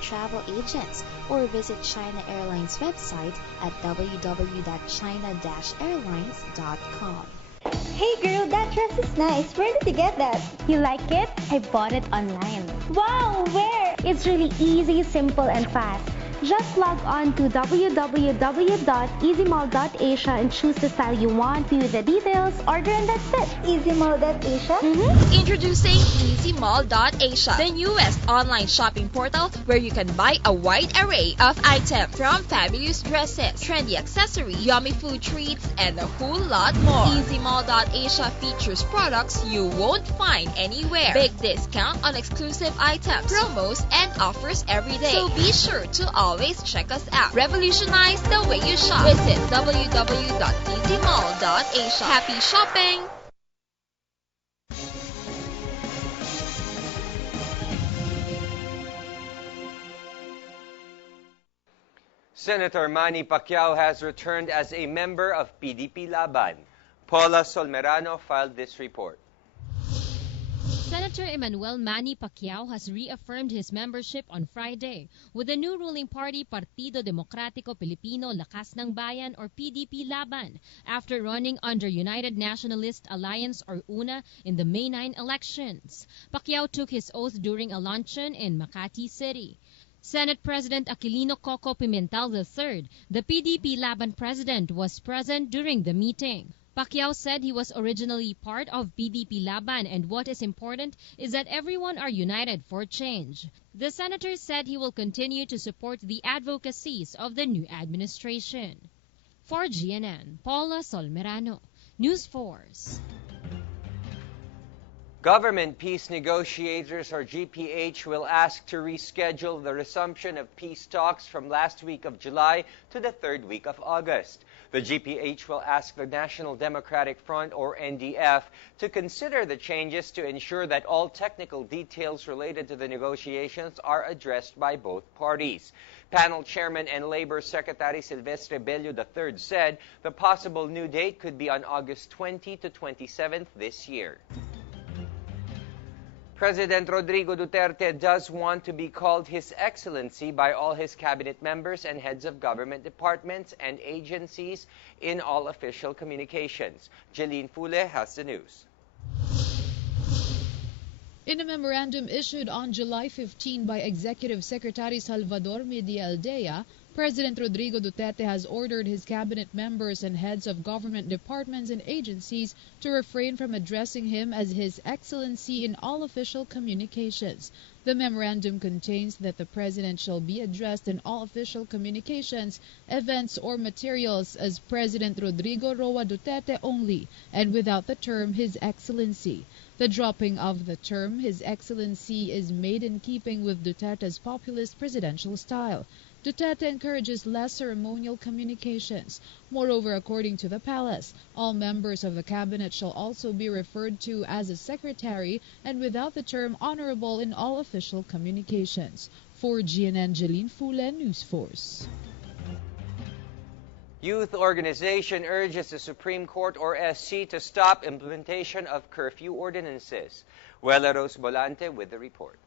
travel agents or visit China Airlines website at www.china-airlines.com. Hey girl, that dress is nice. Where did you get that? You like it? I bought it online. Wow, where? It's really easy, simple, and fast. Just log on to www.easymall.asia and choose the style you want, view the details, order, and that's it. Easymall.asia? Introducing easymall.asia, the newest online shopping portal where you can buy a wide array of items from fabulous dresses, trendy accessories, yummy food treats, and a whole lot more. Easymall.asia features products you won't find anywhere. Big discount on exclusive items, promos, and offers every day. So be sure to always check us out. Revolutionize the way you shop. Visit www.easymall.asia. Happy shopping! Senator Manny Pacquiao has returned as a member of PDP Laban. Paula Solmerano filed this report. Senator Emmanuel Manny Pacquiao has reaffirmed his membership on Friday with the new ruling party Partido Demokratiko Pilipino Lakas ng Bayan or PDP Laban after running under United Nationalist Alliance or UNA in the May 9 elections. Pacquiao took his oath during a luncheon in Makati City. Senate President Aquilino Coco Pimentel III, the PDP Laban president, was present during the meeting. Pacquiao said he was originally part of PDP Laban and what is important is that everyone are united for change. The senator said he will continue to support the advocacies of the new administration. For GNN, Paula Solmerano, News Force. Government peace negotiators, or GPH, will ask to reschedule the resumption of peace talks from last week of July to the third week of August. The GPH will ask the National Democratic Front, or NDF, to consider the changes to ensure that all technical details related to the negotiations are addressed by both parties. Panel Chairman and Labor Secretary Silvestre Bello III said the possible new date could be on August 20 to 27th this year. President Rodrigo Duterte does want to be called His Excellency by all his cabinet members and heads of government departments and agencies in all official communications. Jeline Fule has the news. In a memorandum issued on July 15 by Executive Secretary Salvador Medialdea, President Rodrigo Duterte has ordered his cabinet members and heads of government departments and agencies to refrain from addressing him as His Excellency in all official communications. The memorandum contains that the President shall be addressed in all official communications, events, or materials as President Rodrigo Roa Duterte only, and without the term His Excellency. The dropping of the term His Excellency is made in keeping with Duterte's populist presidential style. Duterte encourages less ceremonial communications. Moreover, according to the palace, all members of the cabinet shall also be referred to as a secretary and without the term honorable in all official communications. For GNN, Jeline Fule, News Force. Youth organization urges the Supreme Court, or SC, to stop implementation of curfew ordinances. Wela Rose Bolante with the report.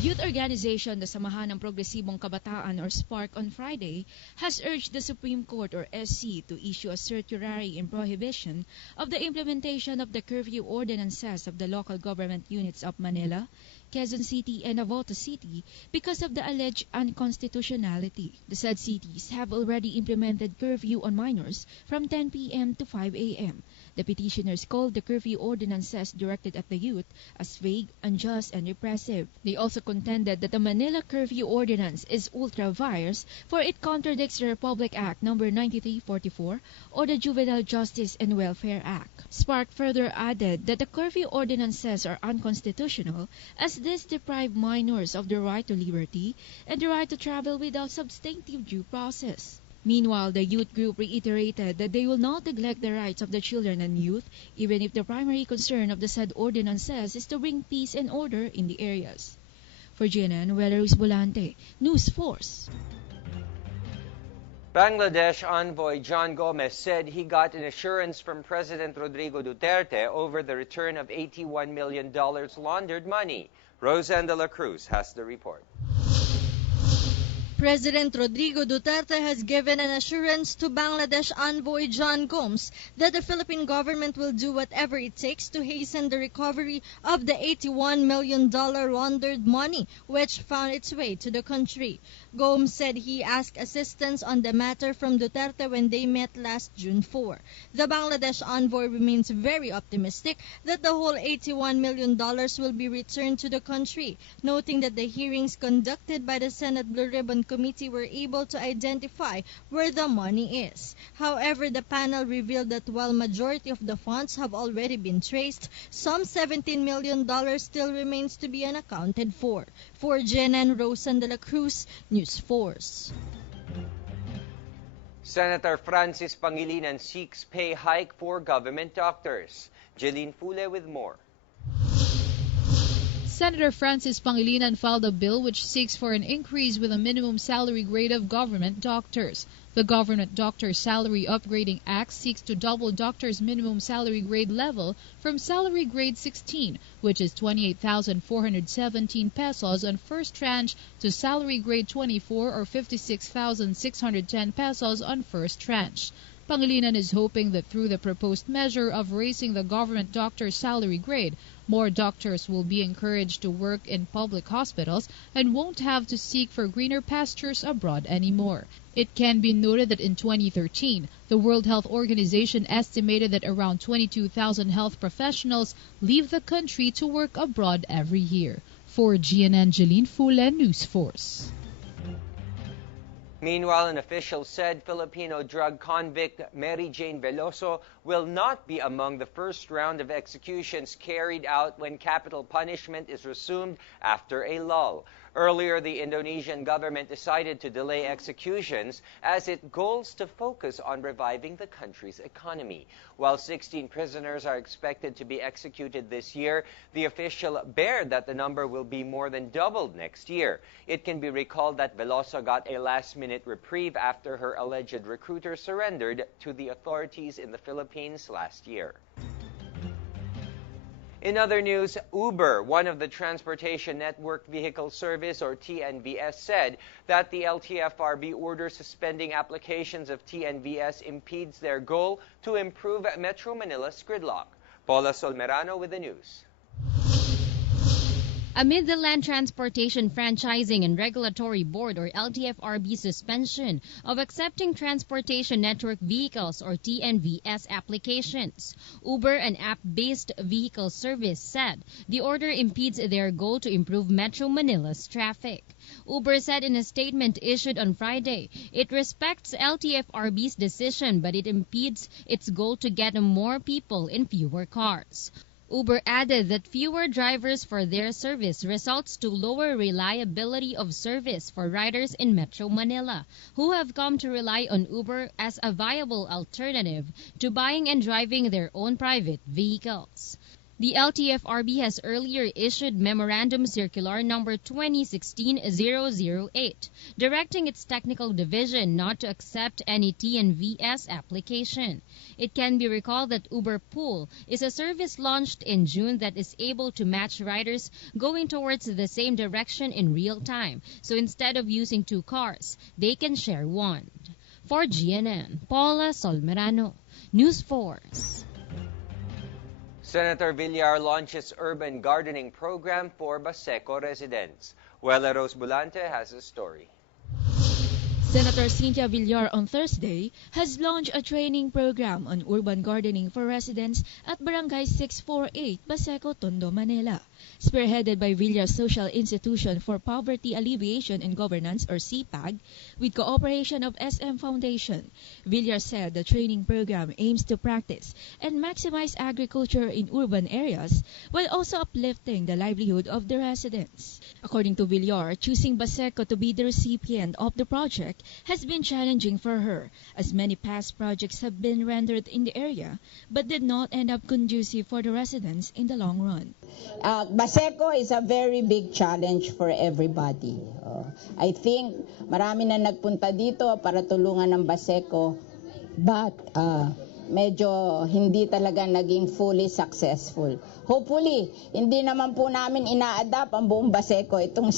Youth organization the Samahan ng Progresibong Kabataan or SPARC on Friday has urged the Supreme Court or SC to issue a certiorari in prohibition of the implementation of the curfew ordinances of the local government units of Manila, Quezon City, and Navotas City because of the alleged unconstitutionality. The said cities have already implemented curfew on minors from 10 p.m. to 5 a.m. The petitioners called the curfew ordinances directed at the youth as vague, unjust, and repressive. They also contended that the Manila Curfew Ordinance is ultra-vires for it contradicts the Republic Act No. 9344 or the Juvenile Justice and Welfare Act. SPARC further added that the curfew ordinances are unconstitutional as this deprive minors of the right to liberty and the right to travel without substantive due process. Meanwhile, the youth group reiterated that they will not neglect the rights of the children and youth, even if the primary concern of the said ordinances is to bring peace and order in the areas. For GNN, Wela Bolante, News Force. Bangladesh envoy John Gomez said he got an assurance from President Rodrigo Duterte over the return of $81 million laundered money. Roseanne de la Cruz has the report. President Rodrigo Duterte has given an assurance to Bangladesh envoy John Gomes that the Philippine government will do whatever it takes to hasten the recovery of the $81 million laundered money which found its way to the country. Gomes said he asked assistance on the matter from Duterte when they met last June 4. The Bangladesh envoy remains very optimistic that the whole $81 million will be returned to the country, noting that the hearings conducted by the Senate Blue Ribbon Committee were able to identify where the money is. However, the panel revealed that while majority of the funds have already been traced, some $17 million still remains to be unaccounted for. For GNN, Rosan de la Cruz, News Force. Senator Francis Pangilinan seeks pay hike for government doctors. Jeline Fule with more. Senator Francis Pangilinan filed a bill which seeks for an increase with a minimum salary grade of government doctors. The Government Doctor Salary Upgrading Act seeks to double doctors' minimum salary grade level from salary grade 16, which is 28,417 pesos on first tranche, to salary grade 24 or 56,610 pesos on first tranche. Pangilinan is hoping that through the proposed measure of raising the government doctor's salary grade, more doctors will be encouraged to work in public hospitals and won't have to seek for greener pastures abroad anymore. It can be noted that in 2013, the World Health Organization estimated that around 22,000 health professionals leave the country to work abroad every year. For GNN, Jeline Fule, News Force. Meanwhile, an official said Filipino drug convict Mary Jane Veloso will not be among the first round of executions carried out when capital punishment is resumed after a lull. Earlier, the Indonesian government decided to delay executions as it goals to focus on reviving the country's economy. While 16 prisoners are expected to be executed this year, the official bared that the number will be more than doubled next year. It can be recalled that Veloso got a last-minute reprieve after her alleged recruiter surrendered to the authorities in the Philippines last year. In other news, Uber, one of the Transportation Network Vehicle Service or TNVS, said that the LTFRB order suspending applications of TNVS impedes their goal to improve Metro Manila's gridlock. Paula Solmerano with the news. Amid the Land Transportation Franchising and Regulatory Board or LTFRB suspension of accepting transportation network vehicles or TNVS applications, Uber, an app-based vehicle service, said the order impedes their goal to improve Metro Manila's traffic. Uber said in a statement issued on Friday, it respects LTFRB's decision, but it impedes its goal to get more people in fewer cars. Uber added that fewer drivers for their service results to lower reliability of service for riders in Metro Manila, who have come to rely on Uber as a viable alternative to buying and driving their own private vehicles. The LTFRB has earlier issued Memorandum Circular number 2016-008, directing its technical division not to accept any TNVS application. It can be recalled that Uber Pool is a service launched in June that is able to match riders going towards the same direction in real time. So instead of using two cars, they can share one. For GNN, Paula Solmerano, News Force. Senator Villar launches urban gardening program for Baseco residents. Wela Rose Bulante has a story. Senator Cynthia Villar on Thursday has launched a training program on urban gardening for residents at Barangay 648, Baseco, Tondo, Manila. Spearheaded by Villar's Social Institution for Poverty Alleviation and Governance or CPAG, with cooperation of SM Foundation. Villar said the training program aims to practice and maximize agriculture in urban areas while also uplifting the livelihood of the residents. According to Villar, choosing Baseco to be the recipient of the project has been challenging for her, as many past projects have been rendered in the area but did not end up conducive for the residents in the long run. Baseco is a very big challenge for everybody. I think marami na nagpunta dito para tulungan ng Baseco, but medyo hindi talaga naging fully successful. Hopefully, hindi naman po namin ina-adapt ang buong Baseco itong